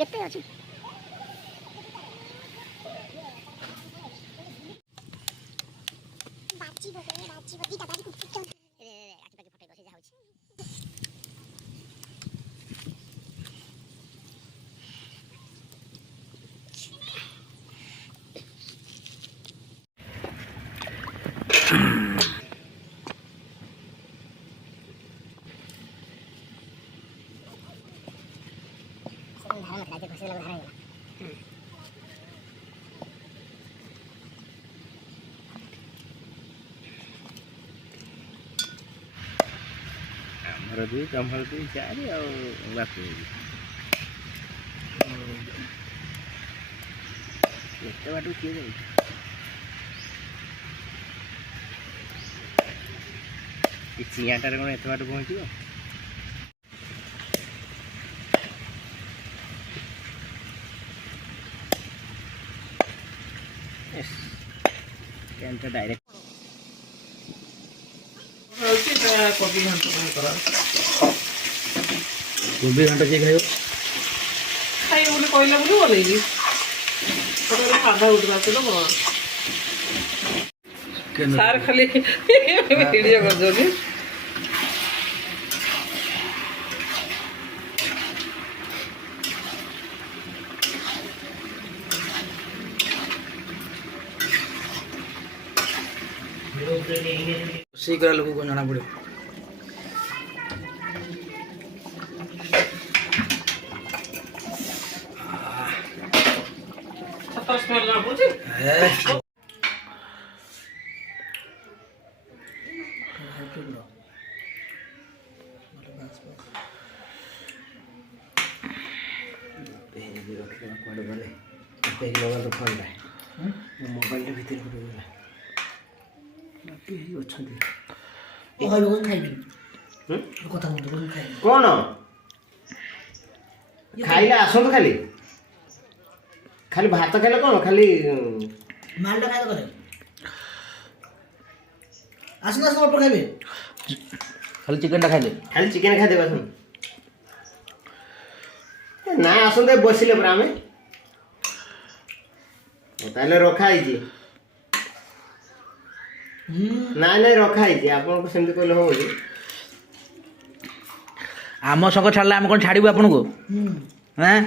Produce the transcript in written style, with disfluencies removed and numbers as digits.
केते अछि बाची बदी दादा को फुट रे आखि पाखि फटै बसे जा होछि सब धारा मत राजे घसे लग धारा ଆମର ଦୁଇ ତମର ଦୁଇ ଚାରି ଆଉ ବାକି ଏତେ ବାଟକୁ କିଏ ଯାଉଛି ଏ ଚିଆଁଟାରେ କ'ଣ ଏତେ ବାଟ ପହଞ୍ଚିବ डायरेक्ଟ कोबी घंटा करा कोबी घंटा किए खाइब खाई बोले कहला बोले बोलेगी साधा उठवा तो सार खाली वीडियो कर दोगे ରୋଷେଇ କରା ଲୋକ କ'ଣ ଜଣା ପଡ଼ିବ स्मेल ना पूछे मोबाइल भितर गला कौन खाइले आसतु खाली खाली भात खाइले कौन खाली मालटा खाइ करे आसन आसन अल्प खाइबे खाली चिकन खाइले खाली चिकेन खाइ देबा सुन ना आसंदे बसिले परा हमें ताले रखा आइजी ना ना रखा आइजी आपन को सेमति कहले हो जे आम संग छाड़ले आम कौन छाड़ू आपन को हैं